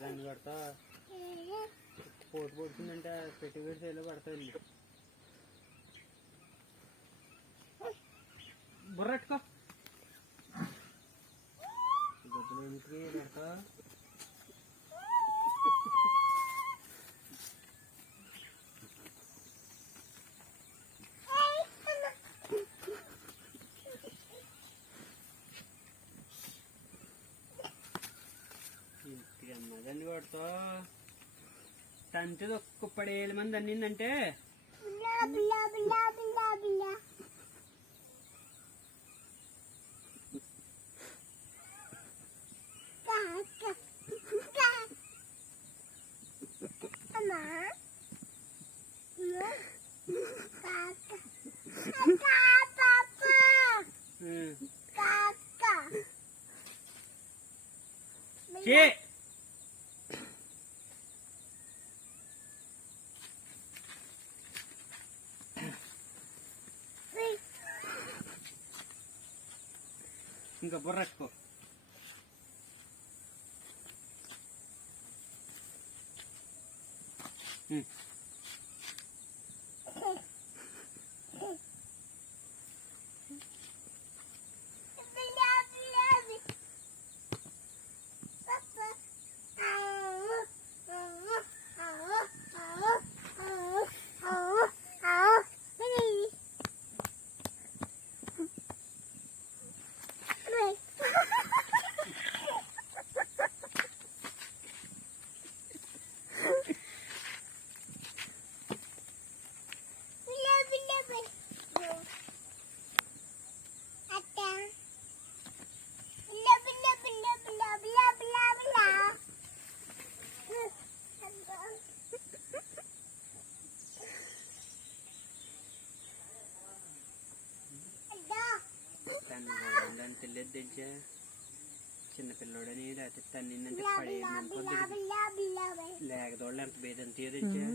దాన్ని పడతా పోటు పడుతుందంటే పెట్టి పెట్టి చేలో పడతాయి బుర్రట్టుకో గొప్పలు ఇంటికి పడతా దాన్ని కొడతా తంతి ఒక్క 10,000 మంది అన్నిందంటే ఇంకా బుర్రట్టుకో తెలియదు తెచ్చా చిన్నపిల్లడని లేకపోతే తన్నిందంటే పడేది లేకదోళ్ళు ఎంత బేదంత తెచ్చా